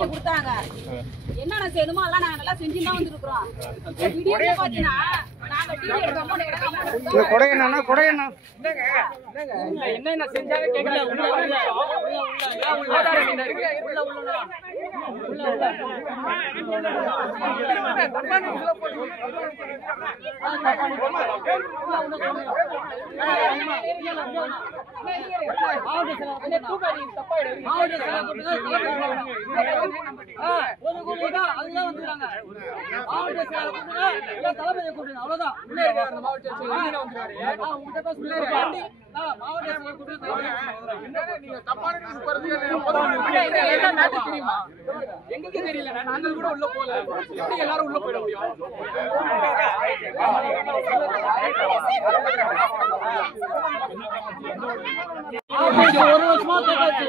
கொடுத்தாங்க. என்னென்ன செய்யணுமோ அதெல்லாம் நாங்க நல்லா செஞ்சு தான் வந்துருக்கோம். வீடியோல பாத்தீங்கன்னா நாங்க டிவி எடுக்காம கொடை என்னன்னா கொடை என்ன என்ன செஞ்சாங்க கேக்குறீங்க. எங்களுக்கு தெரியல, நாங்கள் கூட உள்ள போல. எப்படி எல்லாரும் உள்ள போயிட முடியும்? ஒரு வருஷமா கேட்டாச்சு.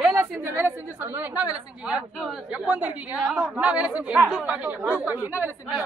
வேலை செஞ்சு சொல்லுங்க. என்ன வேலை செஞ்சீங்க? எப்ப வந்திருக்கீங்க? என்ன வேலை செஞ்சீங்க? என்ன வேலை செஞ்சீங்க?